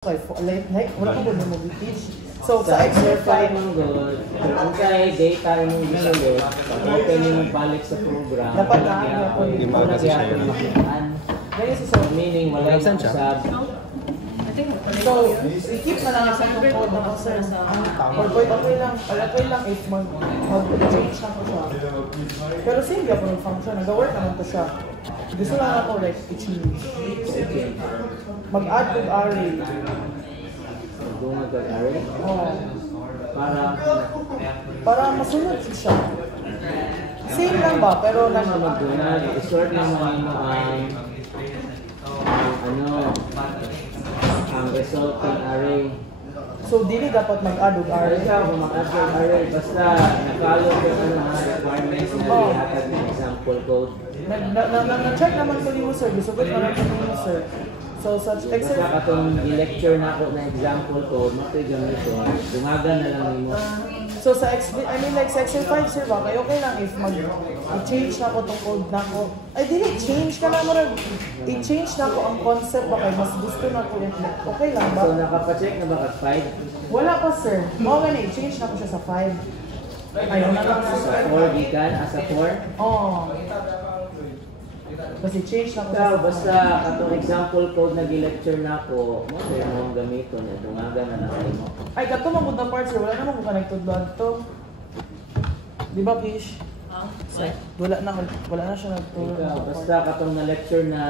Wala ko ba mag-teach? So, sa exercise mong good, kung kaya data rin mong gisulot, open yung balik sa program, dapat na ako yung mga kasi siya yun. Meaning, wala yung usab. So, i-keep na lang sa code na sir. Or okay lang if mag-change na ko siya. Pero same ako ng function, nag-work naman ko siya. Gusto lang ako like i-change. Mag-add to array. Mag-add to array? Oo. Para masunod siya. Same lang ba? Pero lang mag-add. I-sort naman mo ang resulting array. So, dili dapat mag-add to array. Mag-add to array. Basta nakalo ko mga requirements na ihatag ng example code. Na-check naman ko ni user. Gusto ko naman ko ni user. So, such exercise. Basta katong i-lecture na ako na example code, mapigyan nito, dumagan na lang mo. So, sa exercise 5, sir, ba? Kaya okay lang if i-change na ako itong code na ako. Ay, dili, change ka na mo rin. I-change na ako ang concept ba kayo. Mas gusto na ako yung okay lang ba? So, nakapacheck na ba kat 5? Wala pa, sir. Mga ganun, i-change na ako siya sa 5. Ayaw na lang sa 4 gikan, asa 4? Oo. Kasi change na ko sa basta katong example code na gi-lecture na ako, mo sir mo ang gamiton na dungaga na lang mo. Ay kato man na part sir, wala naman ko connected blood to. Di ba Kish? Wala na siya nagturo. Basta katong na lecture na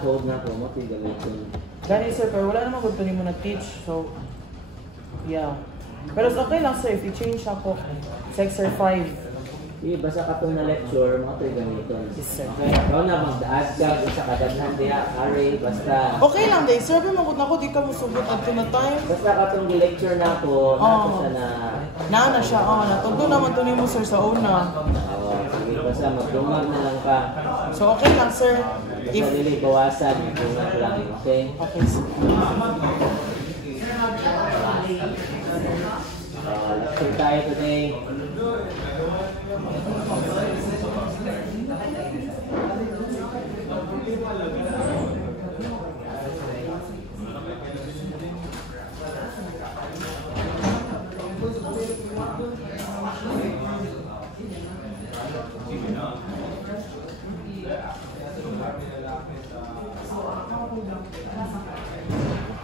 code na ko mo ti gamiton. Gani sir, pero wala naman gud mo na-teach. So yeah. Pero okay lang sir if i-change ako sa exercise 5. Basta katong na lecture, mga ito gamiton. Yes, sir. Ikaw na mag-add ka sa kadaghan diya, array, basta. Okay lang day, sir. Pero magod na ko, di ka musubot at na time. Basta katong lecture na ako, nato siya na. Na siya, natundo naman to ni mo sir sa una. Sige, basta magdungag na lang ka. So okay lang sir. Basta dili bawasan, magdungag lang, okay? Okay sir. Lecture tayo today.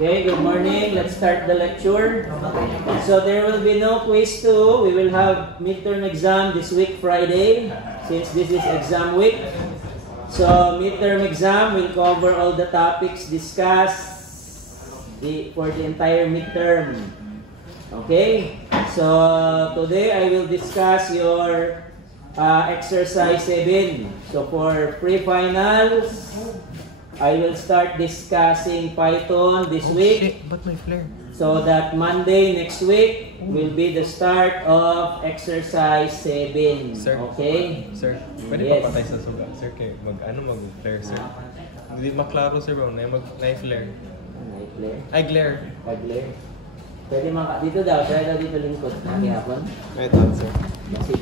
Okay, good morning. Let's start the lecture. So there will be no quiz 2. We will have midterm exam this week, Friday, since this is exam week. So midterm exam will cover all the topics discussed for the entire midterm. Okay, so today I will discuss your exercise 7. So for pre-finals, I will start discussing Python this week. But my flare. So that Monday next week will be the start of exercise 7. Sir. Okay? Sir, pwede Yes. pa patay sa suga. Sir, kay mag-flare, sir. Hindi maklaro, sir, bro. Na-flare. Nightflare. Ay, glare. Pag-glare. Pwede dito daw. Try daw dito lingkod. Nakihapon. Ito, sir. Kasi.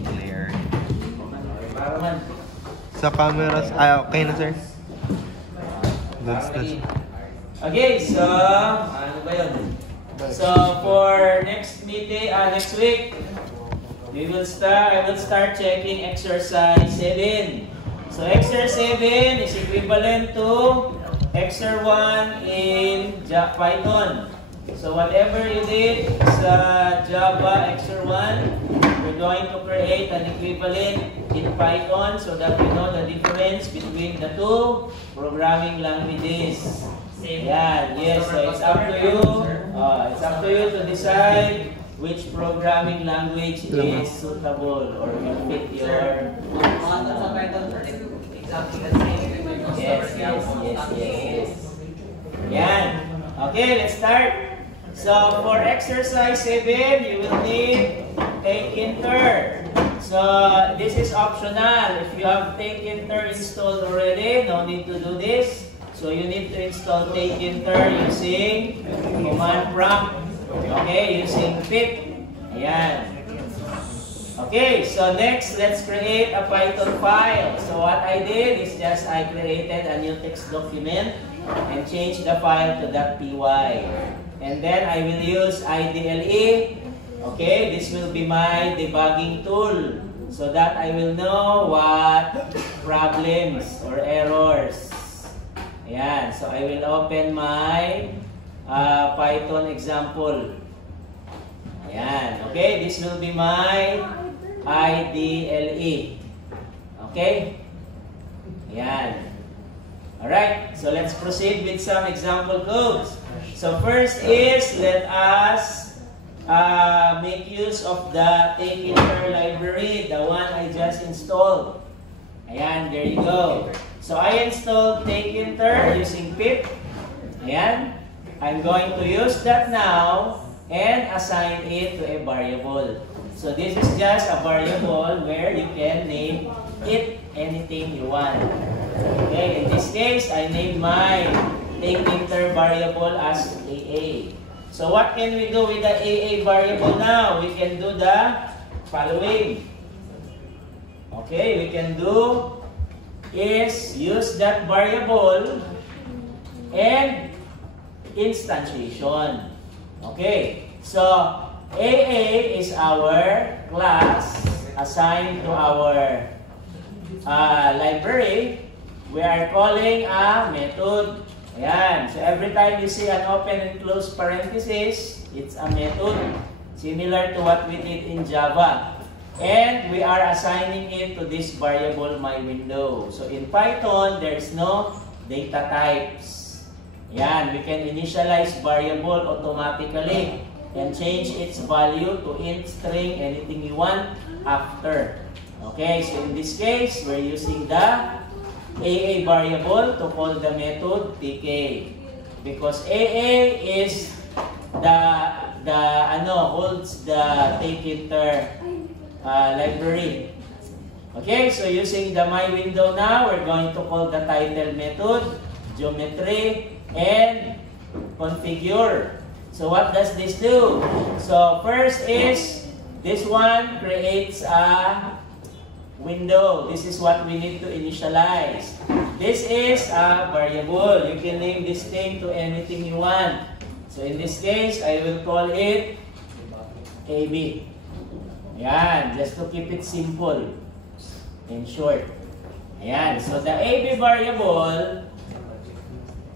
Glare. Paraman. Sa cameras, okay na, sir. That's Okay, so ano ba yun? So for next meeting, next week, I will start checking exercise 7. So exercise 7 is equivalent to exercise 1 in Python. So whatever you did sa Java exercise 1, we're going to create an equivalent in Python so that we know the difference between the two programming languages. Yeah, yes, so it's up to you. It's up to you to decide which programming language is suitable or will fit your. Yes. Yan. Okay, let's start. So for exercise 7, you will need Takinter. So this is optional. If you have Takinter installed already, no need to do this. So you need to install Takinter using command prompt. Okay, using pip. Ayan. Okay, so next, let's create a Python file. So what I did is just I created a new text document and changed the file to .py. And then I will use IDLE. Okay, this will be my debugging tool so that I will know what problems or errors. Ayan, so I will open my Python example. Ayan, okay, this will be my IDLE. Okay? Ayan. Alright, so let's proceed with some example codes. So first is, let us make use of the Takinter library, the one I just installed. Ayan, there you go. So I installed Takinter using pip. Ayan. I'm going to use that now and assign it to a variable. So this is just a variable where you can name it anything you want. Okay, in this case, I named my Takinter variable as AA. So what can we do with the AA variable now? We can do the following. Okay, we can do is use that variable and instantiation. Okay, so AA is our class assigned to our library. We are calling a method. Ayan. So every time you see an open and close parenthesis, it's a method. Similar to what we did in Java. And we are assigning it to this variable myWindow. So in Python, there is no data types. Yan, we can initialize variable automatically and change its value to int, string, anything you want after. Okay, so in this case, we're using the AA variable to call the method TK. Because AA is holds the Takinter library. Okay, so using the myWindow now, we're going to call the title method, geometry, and configure. So what does this do? So first is, this one creates a window. This is what we need to initialize. This is a variable. You can name this thing to anything you want. So in this case, I will call it AB. Ayan, just to keep it simple and short. Ayan, so the AB variable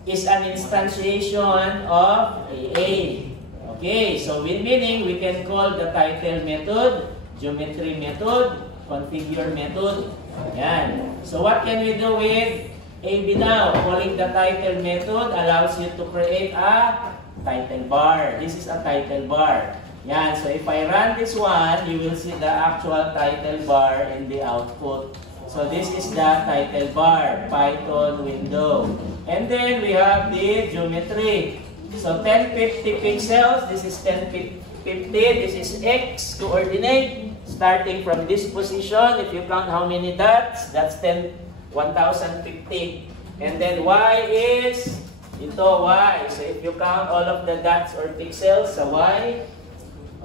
is an instantiation of AA. Okay, so meaning we can call the title method, geometry method, configure method. Ayan. So what can we do with AB now? Calling the title method allows you to create a title bar. This is a title bar. Yan. So if I run this one, you will see the actual title bar in the output. So this is the title bar, Python window. And then we have the geometry. So 1050 pixels, this is 1050, this is X coordinate. Starting from this position, if you count how many dots, that's 1050. And then Y is, ito Y. So if you count all of the dots or pixels sa Y,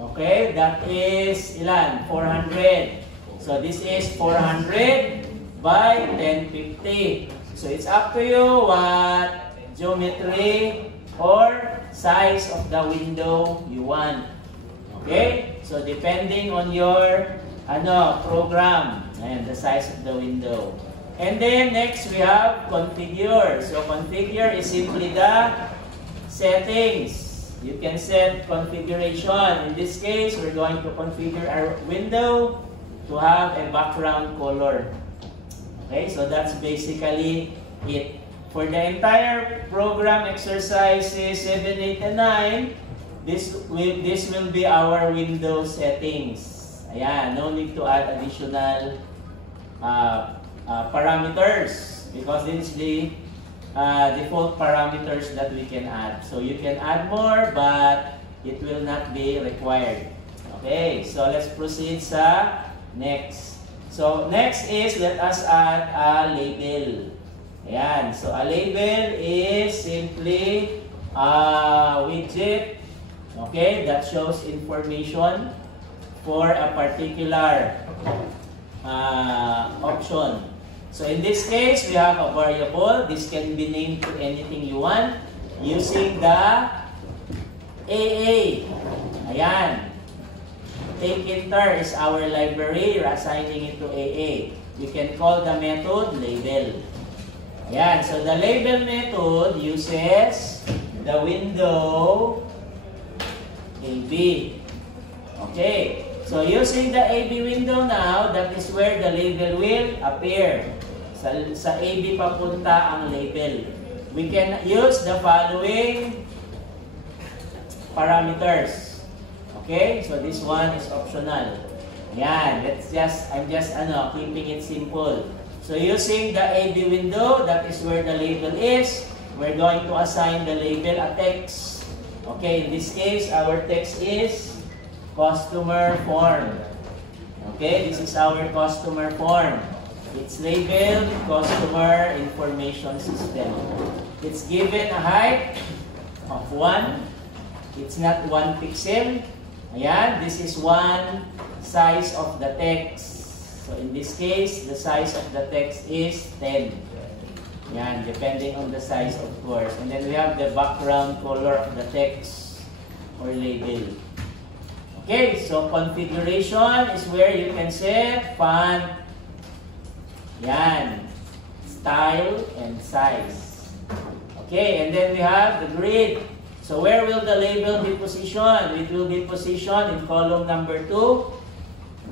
okay, that is ilan? 400. So this is 400 by 1050. So it's up to you what geometry or size of the window you want. Okay? So depending on your program and the size of the window. And then next we have configure. So configure is simply the settings. You can set configuration. In this case, we're going to configure our window to have a background color. Okay, so that's basically it. For the entire program exercises 7, 8, and 9, this will be our window settings. Ayan, no need to add additional parameters because this is the default parameters that we can add. So you can add more, but it will not be required. Okay, so let's proceed sa next. So next is, let us add a label. Ayan, so a label is simply a widget, okay, that shows information for a particular option. So in this case, we have a variable. This can be named to anything you want using the AA. Ayan. Take inter is our library. We're assigning it to AA. We can call the method label. Ayan. So the label method uses the window AB. Okay. So using the AB window now, that is where the label will appear. Sa AB papunta ang label. We can use the following parameters. Okay? So this one is optional. Yan. I'm just keeping it simple. So using the AB window, that is where the label is. We're going to assign the label a text. Okay? In this case, our text is customer form. Okay, this is our customer form. It's labeled customer information system. It's given a height of 1. It's not 1 pixel. Ayan, this is one size of the text. So in this case, the size of the text is 10. Ayan, depending on the size, of course. And then we have the background color of the text or label. Okay, so configuration is where you can set font, yan, style, and size. Okay, and then we have the grid. So where will the label be positioned? It will be positioned in column number 2,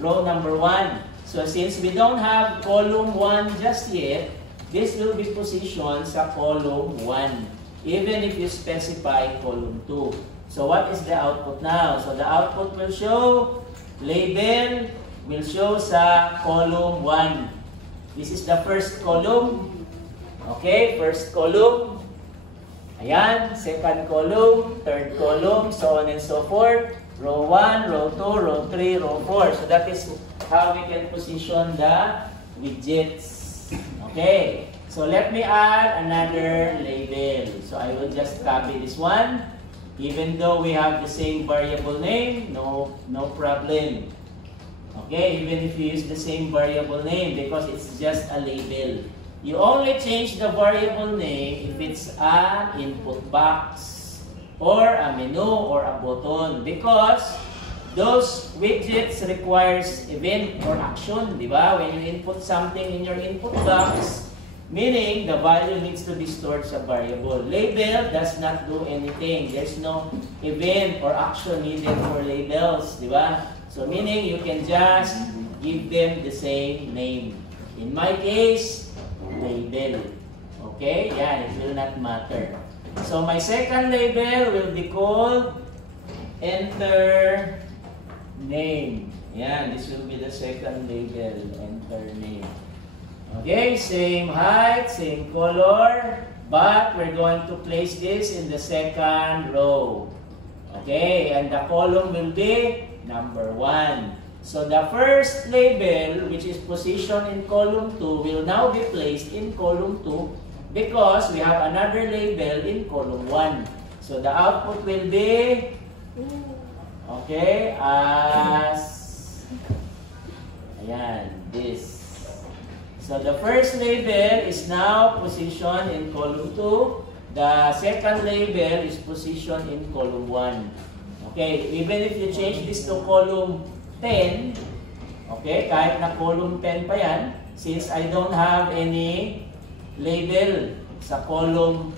row number 1. So since we don't have column 1 just yet, this will be positioned sa column 1, even if you specify column 2. So what is the output now? So the output will show, label will show sa column 1. This is the first column. Okay, first column. Ayan, second column, third column, so on and so forth. Row 1, row 2, row 3, row 4. So that is how we can position the widgets. Okay, so let me add another label. So I will just copy this one. Even though we have the same variable name, no problem. Okay, even if you use the same variable name, because it's just a label. You only change the variable name if it's an input box or a menu or a button, because those widgets requires event or action, di ba? When you input something in your input box, meaning the value needs to be stored sa variable. Label does not do anything. There's no event or action needed for labels, di ba? So meaning you can just give them the same name. In my case, label. Okay? Yeah, it will not matter. So my second label will be called enter name. Yeah, this will be the second label, enter name. Okay, same height, same color, but we're going to place this in the second row. Okay, and the column will be number 1. So the first label, which is positioned in column 2, will now be placed in column 2 because we have another label in column 1. So the output will be, okay, as, ayan, this. So the first label is now positioned in column 2. The second label is positioned in column 1. Okay, even if you change this to column 10, okay, kahit na column 10 pa yan, since I don't have any label sa column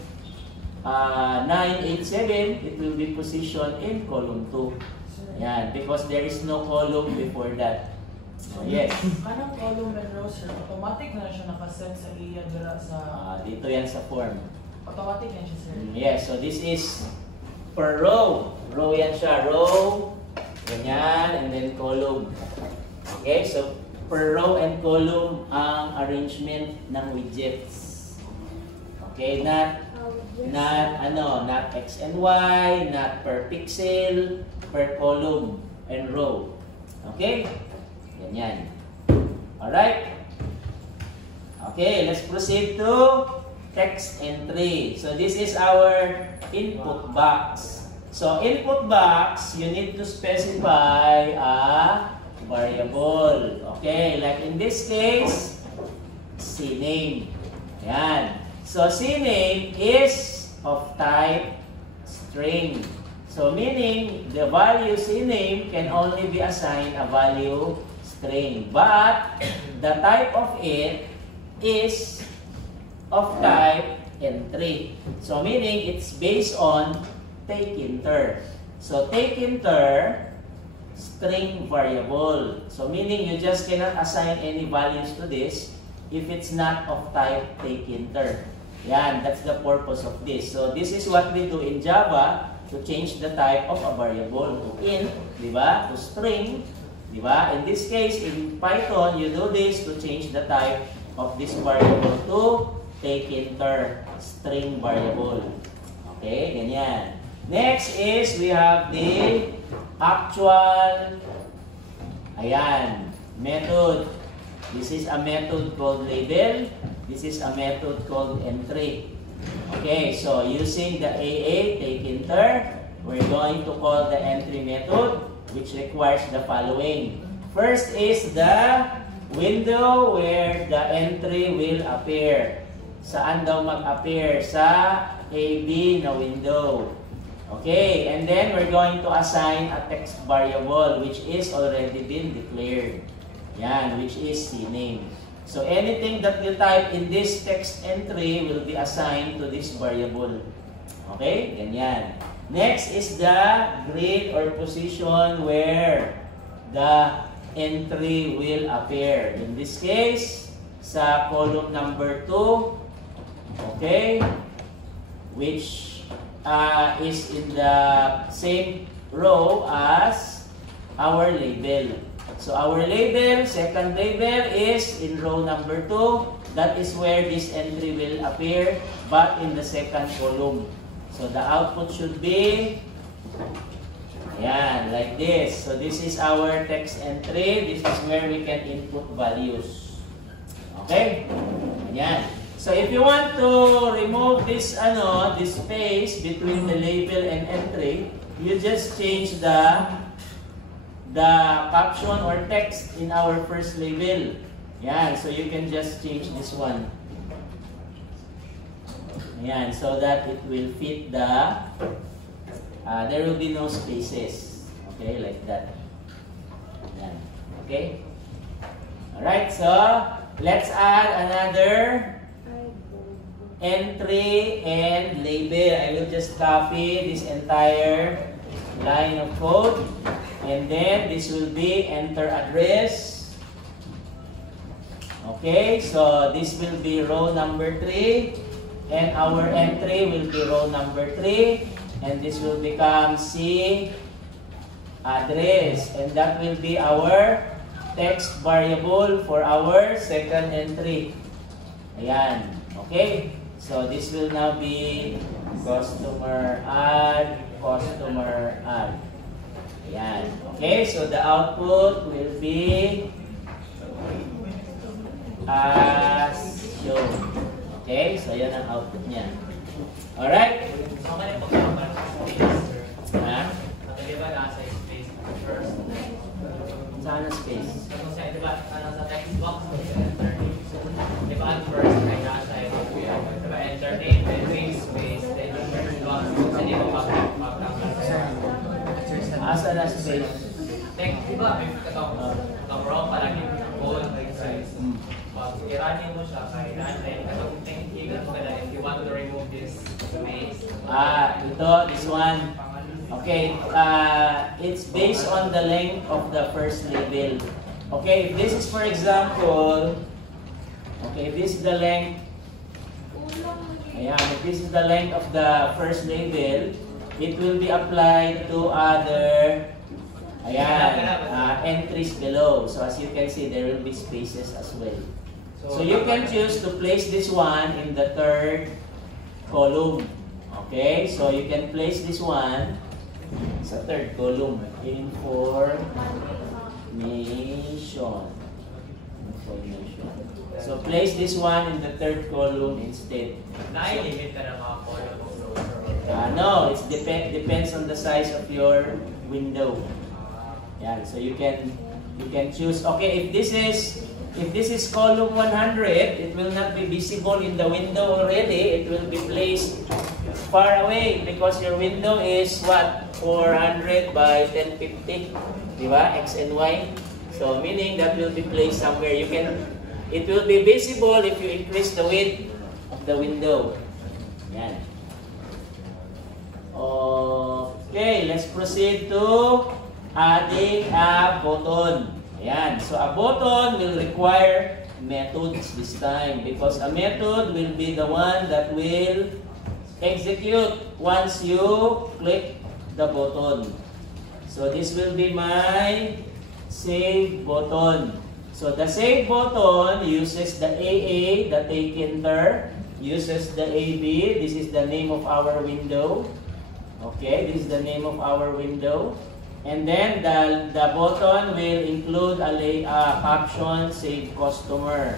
987, it will be positioned in column 2. Ayan, because there is no column before that. So, yes. Kanang column and row, sir, automatic na siya nakaset sa iya dira sa... dito yan sa form. Automatic yan siya, sir. Yes, so this is per row. Row yan siya. Row, ganyan, and then column. Okay, so per row and column ang arrangement ng widgets. Okay, not X and Y, not per pixel, per column and row. Okay? Ganyan. Alright? Okay, let's proceed to text entry. So this is our input box. So input box, you need to specify a variable. Okay, like in this case, CNAME. Yan. So CNAME is of type string. So meaning the value CNAME can only be assigned a value string. But the type of it is of type entry. So meaning it's based on take-inter. So take-inter string variable. So meaning you just cannot assign any values to this if it's not of type take-inter. Yan, that's the purpose of this. So this is what we do in Java to change the type of a variable to int, di ba? To string, di ba? In this case, in Python, you do this to change the type of this variable to take-inter string variable. Okay, ganyan. Next is we have the actual, ayan, method. This is a method called label. This is a method called entry. Okay, so using the AA, take-inter, we're going to call the entry method, which requires the following. First is the window where the entry will appear. Saan daw mag-appear? Sa AB na window. Okay, and then we're going to assign a text variable which is already been declared. Yan, which is CNAME. So anything that you type in this text entry will be assigned to this variable. Okay, ganyan. Next is the grid or position where the entry will appear. In this case, sa column number 2, okay, which is in the same row as our label. So our label, second label is in row number 2. That is where this entry will appear, but in the second column. So the output should be, ayan, like this. So this is our text entry. This is where we can input values. Okay? Ayan. So if you want to remove this, this space between the label and entry, you just change the caption or text in our first label. Yan, so you can just change this one. Yan, so that it will fit the, there will be no spaces. Okay, like that. Yan, okay? Alright, so let's add another entry and label. I will just copy this entire line of code. And then this will be enter address. Okay, so this will be row number 3. And our entry will be row number 3. And this will become C address. And that will be our text variable for our second entry. Ayan. Okay, so this will now be customer add. Ayan. Okay, so the output will be as shown. Okay, so yan ang output niya. Alright? Ha? Diba nasa space first? Saan ang space? Diba nasa text box? Diba at first ay nasa diba enter name, then wait space, then text box. Kasi di ba Asa na space? text, diba may katong palagi code like size. Iranin mo siya kaya natin katong tingnan mo kada if you want to remove this space. This one. Okay, it's based on the length of the first label. Okay, if this is for example, okay, if this is the length, ayan, if this is the length of the first label, it will be applied to other, ayan, entries below. So as you can see, there will be spaces as well. So you can choose to place this one in the third column. Okay, so you can place this one sa third column. Information. So place this one in the third column instead. Na-limit ka ng mga column of rows. No, it depends on the size of your window. Yan, so you can choose. Okay, if this is column 100, it will not be visible in the window already. It will be placed far away because your window is what? 400 by 1050, di ba? X and Y. So meaning that will be placed somewhere. It will be visible if you increase the width of the window. Yan. Okay, let's proceed to adding a button. Ayan. So a button will require methods this time because a method will be the one that will execute once you click the button. So this will be my save button. So the save button uses the AA, the take enter, uses the AB. This is the name of our window. Okay, this is the name of our window. And then the button will include a caption, save customer.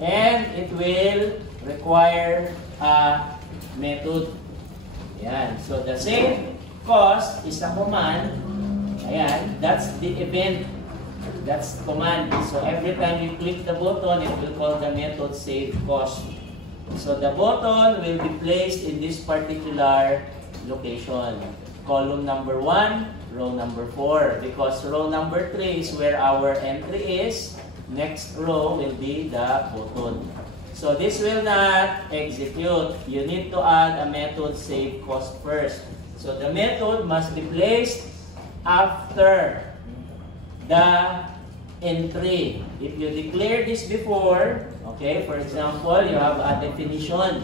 And it will require a method. Ayan. So the save cost is a command. Ayan, that's the event. That's command. So every time you click the button, it will call the method save cost. So the button will be placed in this particular location. Column number 1, row number 4. Because row number 3 is where our entry is. Next row will be the button. So this will not execute. You need to add a method save cost first. So the method must be placed after the entry. If you declare this before, okay, for example, you have a definition.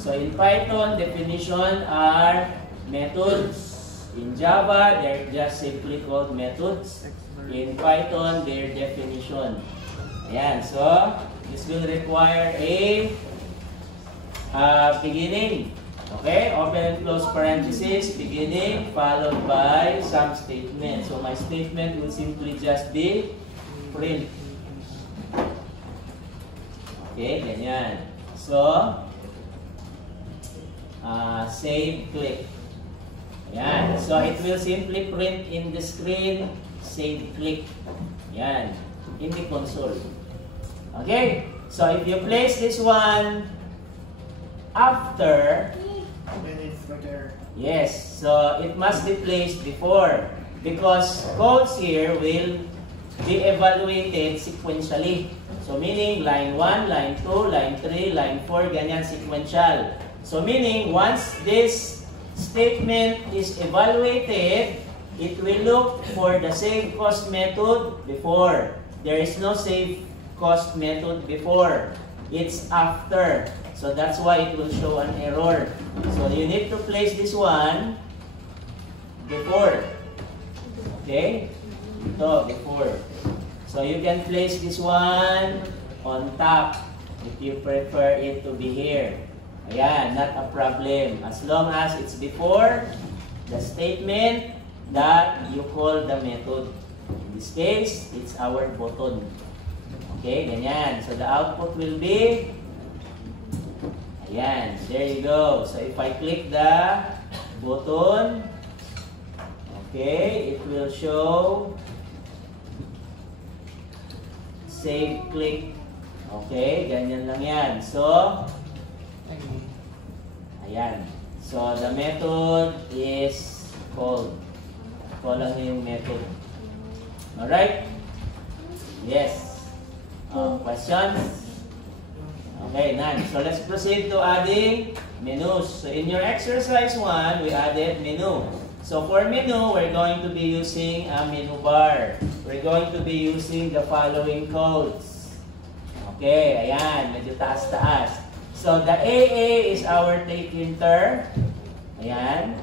So in Python, definition are methods. In Java, they're just simply called methods. In Python, their definition. Ayan, so this will require a beginning. Okay, open and close parenthesis, beginning, followed by some statement. So my statement will simply just be print. Okay, ganyan. So, save, click. Yan. So, it will simply print in the screen, save, click. Yan. In the console. Okay? So, if you place this one after, yes, so it must be placed before because codes here will be evaluated sequentially. So, meaning line 1, line 2, line 3, line 4, ganyan sequential. So, meaning once this statement is evaluated, it will look for the save cost method before. There is no save cost method before. It's after. So that's why it will show an error. So you need to place this one before. Okay? Ito, before. So you can place this one on top if you prefer it to be here. Ayan, not a problem. As long as it's before the statement that you call the method. In this case, it's our button. Okay, ganyan. So the output will be, ayan, there you go. So if I click the button, okay, it will show save, click. Okay, ganyan lang yan. So, ayan. So, the method is called. Call lang yung method. Alright? Yes. Questions? Okay, none. So, let's proceed to adding menus. So, in your exercise 1, we added menu. So, for menu, we're going to be using a menu bar. We're going to be using the following codes. Okay, ayan. Medyo taas-taas. So, the AA is our take enter. Ayan.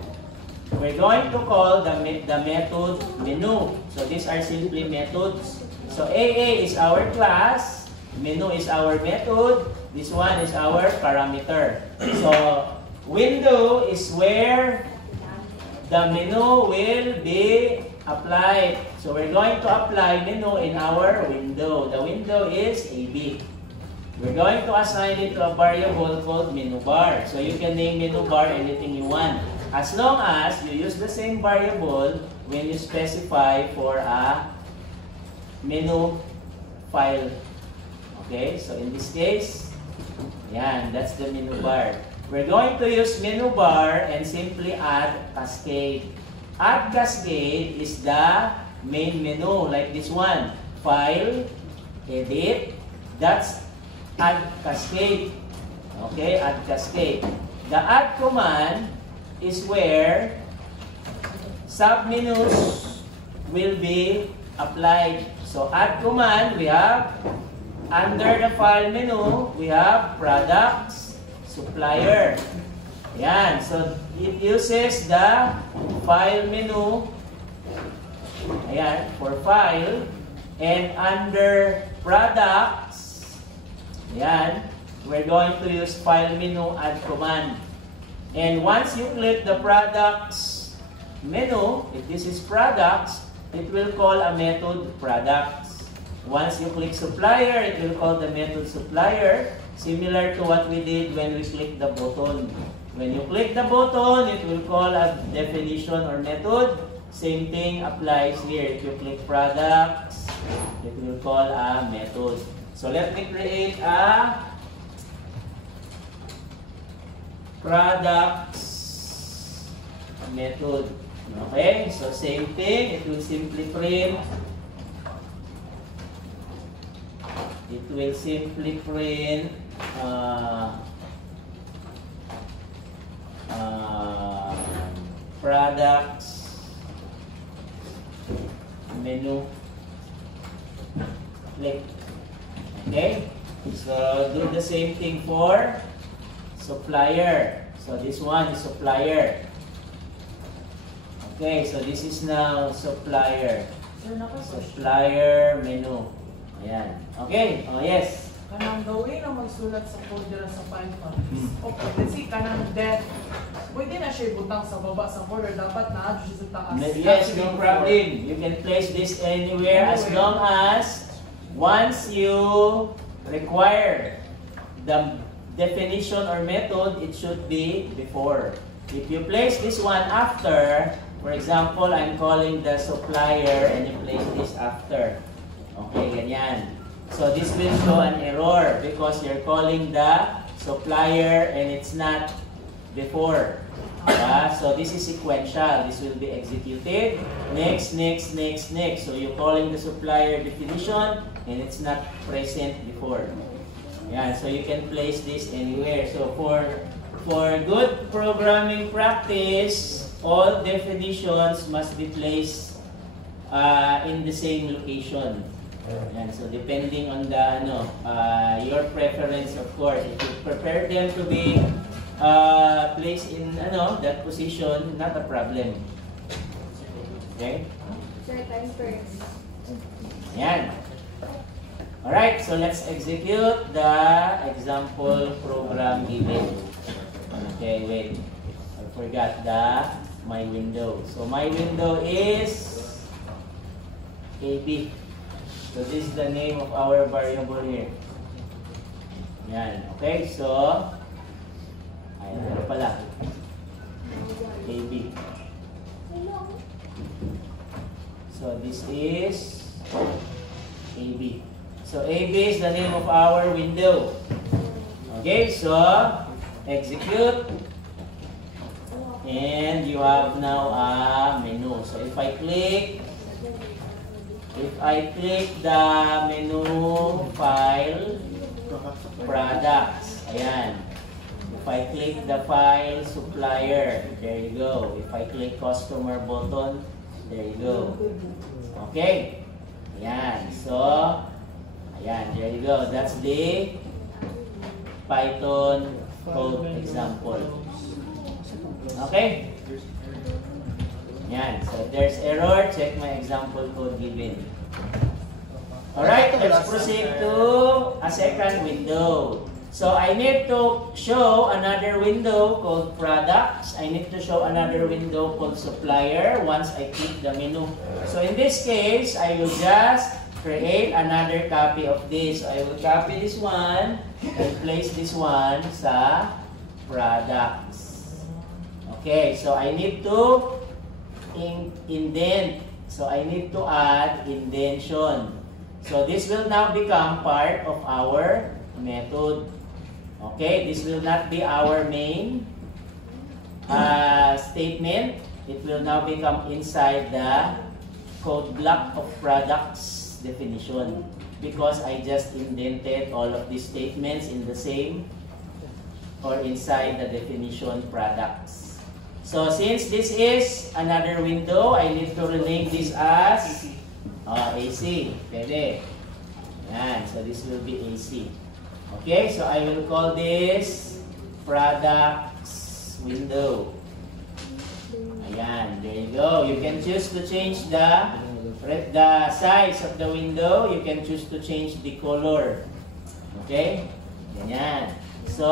We're going to call the method menu. So, these are simply methods. So, AA is our class. Menu is our method. This one is our parameter. So, window is where the menu will be applied. So, we're going to apply menu in our window. The window is AB. We're going to assign it to a variable called menu bar. So you can name menu bar anything you want. as long as you use the same variable when you specify for a menu file. Okay, so in this case, yan, that's the menu bar. We're going to use menu bar and simply add cascade. Add cascade is the main menu, like this one. File, edit, that's add cascade. Okay, add cascade. The add command is where submenus will be applied. So add command, we have under the file menu, we have products, supplier. Yan. So it uses the file menu. Ayan, for file. And under products, yan, we're going to use file menu add command. And once you click the products menu, if this is products, it will call a method products. Once you click supplier, it will call the method supplier, similar to what we did when we click the button. When you click the button, it will call a definition or method. Same thing applies here. If you click products, it will call a method. So let me create a products method. Okay, so same thing, it will simply print. It will simply print products menu. Click. Okay, so do the same thing for supplier. So this one is supplier. Okay, so this is now supplier. Supplier menu. Ayan. Okay, oh yes. Kanang gawin na magsulat sa folder sa file files. Okay, kasi kanang def, pwede na siya ibutang sa baba sa folder. Dapat na siya sa taas. Yes, no problem. You can place this anywhere as long as once you require the definition or method, it should be before. If you place this one after, for example, I'm calling the supplier and you place this after. Okay, ganyan. So this will show an error because you're calling the supplier and it's not before. So this is sequential. This will be executed. Next, next, next, next. So you're calling the supplier definition and it's not present before. Yeah, so you can place this anywhere. So for good programming practice, all definitions must be placed in the same location. Yan, so depending on the your preference, of course, if you prepare them to be placed in that position, not a problem. Okay? Yan. Alright, so let's execute the example program given. Okay, wait. I forgot my window. So my window is AB. So this is the name of our variable here. Yan. Okay, so ayun pala. AB. So this is AB. So AB is the name of our window. Okay, so execute. And you have now a menu. So if I click the menu file, products, ayan. If I click the file supplier, there you go. If I click customer button, there you go. Okay. Ayan. So, ayan, there you go. That's the Python code example. Okay. Yan. So if there's error, check my example code given. Alright, let's proceed to a second window. So I need to show another window called products. I need to show another window called supplier once I click the menu. So in this case, I will just create another copy of this. So I will copy this one and place this one sa products. Okay, so I need to indent. So I need to add indentation. So this will now become part of our method. Okay, this will not be our main statement. It will now become inside the code block of products definition because I just indented all of these statements in the same or inside the definition products. So since this is another window, I need to rename this as AC. Pwede. Yan. So this will be AC. Okay, so I will call this products window. Ayan, there you go. You can choose to change the size of the window. You can choose to change the color. Okay? Ganyan. So,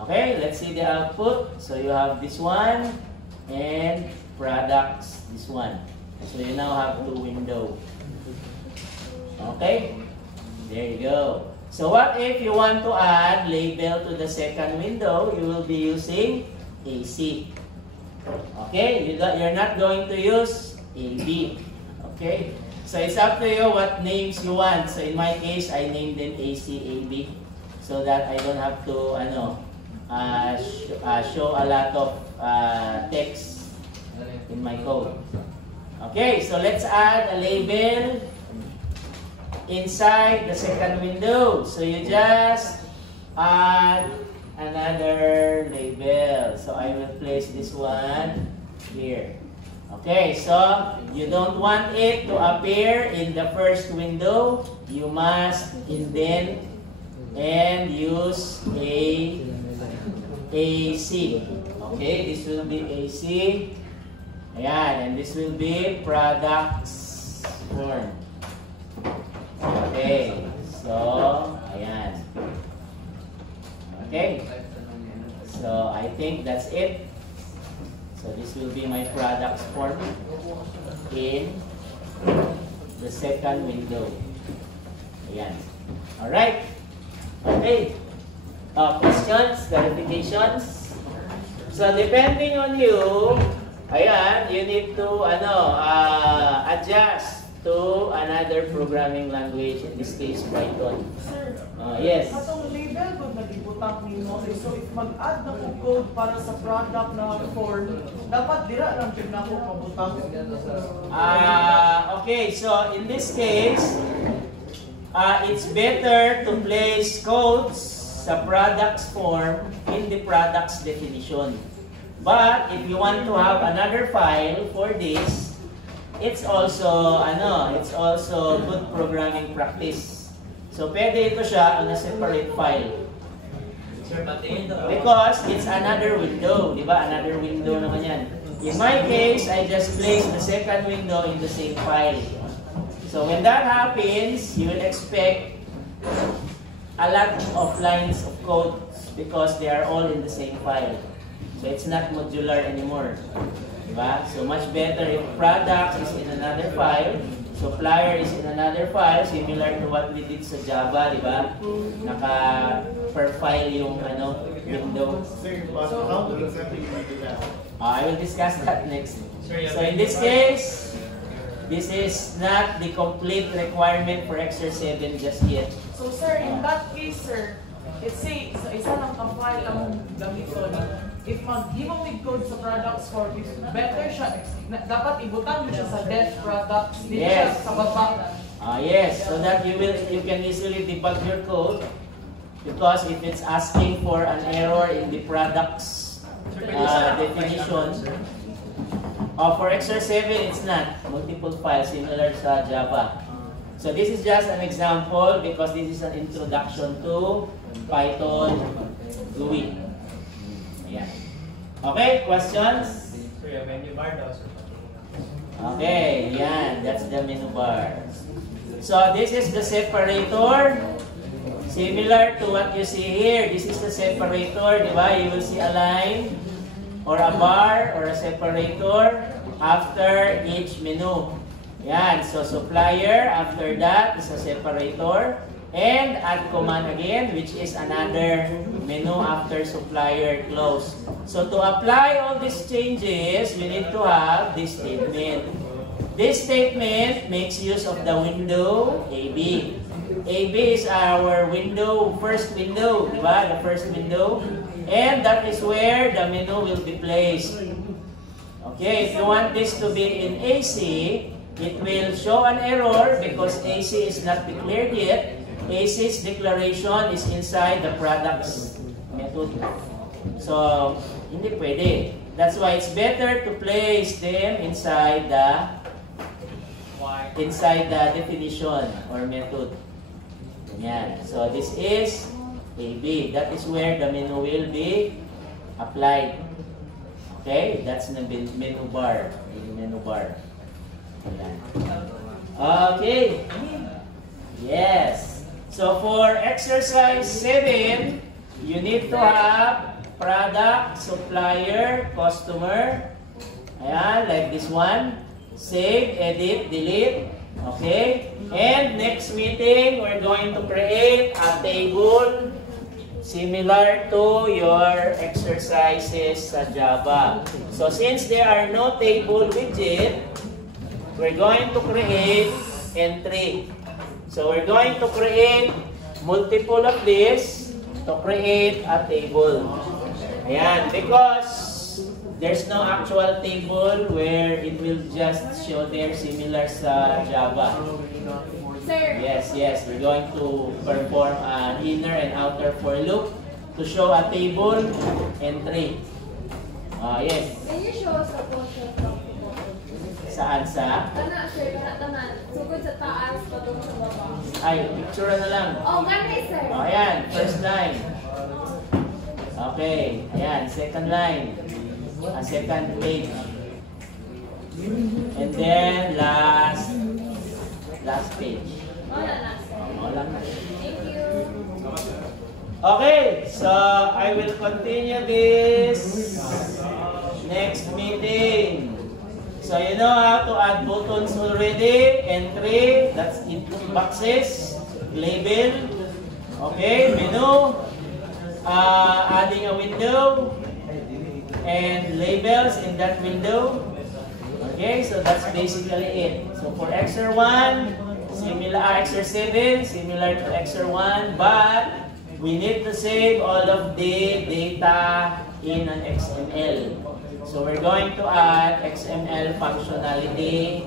okay, let's see the output. So you have this one and products, this one. So you now have two windows. Okay? There you go. So what if you want to add label to the second window? You will be using AC. Okay? You're not going to use AB. Okay? So it's up to you what names you want. So in my case, I named them AC, AB so that I don't have to show a lot of text in my code. Okay, so let's add a label inside the second window. So you just add another label. So I will place this one here. Okay, so you don't want it to appear in the first window. You must indent and use AC. Okay, this will be AC. Ayan, and this will be products form. Okay, so, ayan. Okay, so I think that's it. So this will be my products form in the second window. Ayan. Alright. Okay. Questions, clarifications. So depending on you, ayan, you need to adjust to another programming language, in this case Python. Sir, yes. atong label kung nag-ibutang nimo, so if mag-add na ko code para sa product na form, dapat dira lang din na ko mabutang. Okay, so in this case, it's better to place codes sa products form in the products definition. But if you want to have another file for this, it's also good programming practice. So pwede ito siya on a separate file. Because it's another window, di ba? Another window naman yan. In my case, I just place the second window in the same file. So when that happens, you will expect a lot of lines of code because they are all in the same file. So it's not modular anymore. Diba? So much better if products is in another file, supplier is in another file, similar to what we did sa Java, diba? Naka per file yung window. So how to exactly do that? I will discuss that next. So in this case, this is not the complete requirement for Exer 7 just yet. So sir, in that case sir, let's say sa isa lang ka file ang gamiton. If mag-give with code sa products form, better siya, dapat ibutang mo siya sa dev products, dito siya sa baba. Yes, so that you can easily debug your code because if it's asking for an error in the products definition, for Exer 7 it's not multiple files similar sa Java. So this is just an example because this is an introduction to Python GUI. Ayan. Okay, questions? Menu bar daw, sir. Okay, yan. That's the menu bar. So this is the separator. Similar to what you see here. This is the separator, di ba? You will see a line or a bar or a separator after each menu. Yan. So supplier, after that is a separator. And add command again, which is another menu after supplier close. So to apply all these changes, we need to have this statement. This statement makes use of the window AB. AB is our window, first window, di ba? The first window. And that is where the menu will be placed. Okay, if you want this to be in AC, it will show an error because AC is not declared yet. AC's declaration is inside the products method. So, hindi pwede. That's why it's better to place them inside the definition or method. Yan. So, this is AB. That is where the menu will be applied. Okay? That's the menu bar. Menu bar. Yan. Okay. Yes. So for exercise 7, you need to have product, supplier, customer. Ayan, like this one. Save, edit, delete. Okay? And next meeting, we're going to create a table similar to your exercises sa Java. So since there are no table widget, we're going to create entry. So we're going to create multiple of this to create a table. Ayan, because there's no actual table where it will just show there similar sa Java. Sir. Yes, we're going to perform an inner and outer for loop to show a table entry. Yes. Can you show us the portion of the Saan sa? Tana, sir. Tanan. Sugod sa taas, patong sa baba. Ay, picture na lang. Oh, gani, sir. Ayan, first line. Okay, ayan, second line. Second page. And then last page. Wala na, sir. Wala na. Thank you. Okay, so I will continue this next meeting. So you know how to add buttons already, entry, that's input boxes, label, okay, menu, adding a window, and labels in that window. Okay, so that's basically it. So for Exer 1, similar Exer 7, similar to Exer 1, but we need to save all of the data in an XML. So we're going to add XML functionality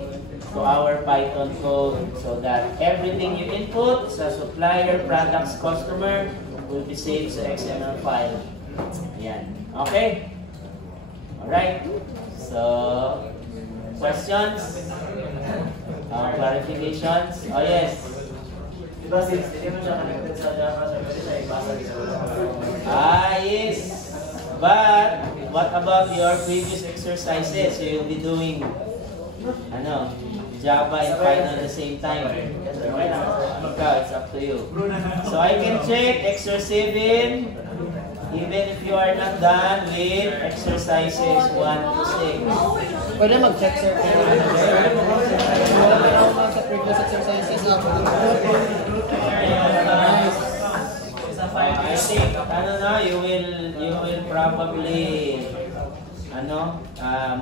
to our Python code so that everything you input sa supplier, products, customer will be saved sa XML file. Yan. Okay? Alright. So, questions? Clarifications? Oh yes. Diba since hindi mo siya connected sa Java, so pwede siya ipasa dito. Yes. But, what about your previous exercises? You'll be doing, Java and Python at the same time. It's up to you. So I can check Exer 7, even if you are not done with exercises 1 to 6. Pwede mag-check, sir. Sa previous exercises na I think, you will probably,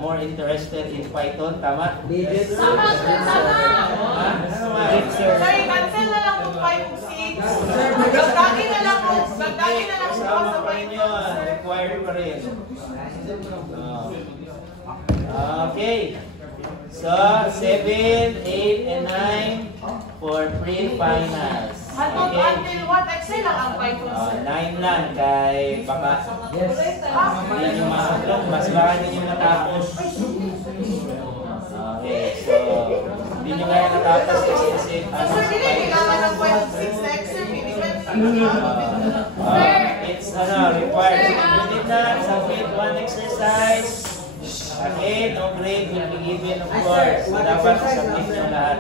more interested in Python, tama? Tama, sir. Tama. sir. Sir, cancel na lang kung 5 o 6. Bagdagi na lang po sa Python. Required pa rin. Okay. So, 7, 8, and 9 for pre-finals. Until what? Excel lang ang Python, sir. 9 lang kay baka hindi nyo masaklong, mas baka hindi nyo matapos. Okay, so hindi nyo kaya natapos kasi So, sir, hindi kailangan ng 5 o 6 na Excel. it's required. You did not submit one exercise. Okay, no grade will be given, of course. So, dapat submit nyo lahat.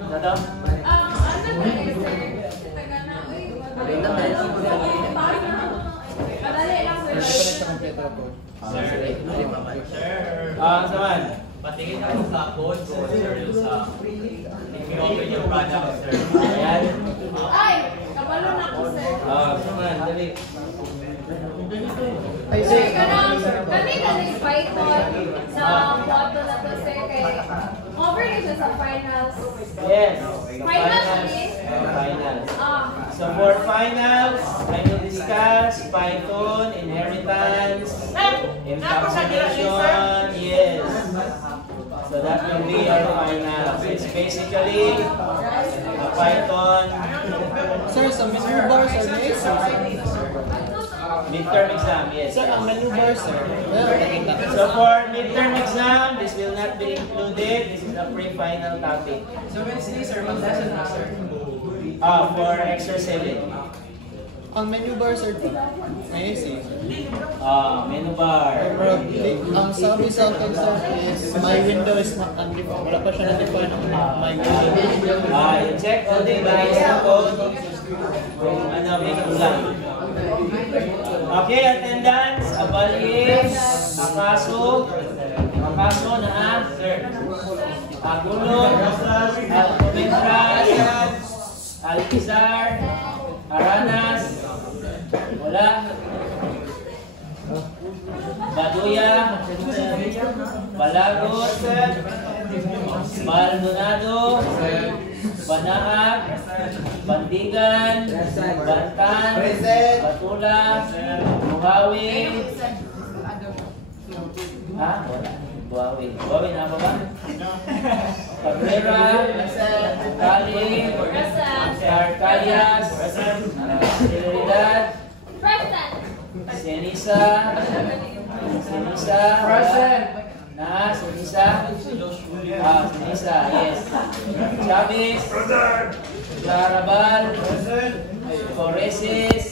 Ano daw? Saman? Patingin ako sa code ko, sir, yung sa if you open your product, sir. Ayan. Sir, kami na nag-python sa kwarto na to, sir, kay over na siya sa finals. Yes. Finals, please. Finals. Ah, So for finals, I will discuss Python, inheritance, encapsulation, yes. So that will be our finals. It's basically a Python Sir, sa menu bar, sir, may midterm exam, yes. Sir, ang menu bar, sir. So for midterm exam, this will not be included. This is a pre-final topic. So Wednesday, sir, mag-lesson na, sir. For exercise 7. Ang menu bar, sir, may AC. Menu bar. Bro, ang sabi sa akin, sir, is my window is not undefined. Wala pa siya na-define ang my window. You check all the variation code kung ano may kulang. Okay, attendance, abalis, akaso na sir. Agulong, Alcomentras, Alpizar, Aranas, wala. Baduya, Balagot, Maldonado, Banaag, Bandigan, Bantan, Batula, Buhawi. Wala. Buhawi. Buhawi na ba ba? Cabrera, Cali, Arcalias, Trinidad, Senisa, Senisa, yes. Chavez, Clarabal, Coreses,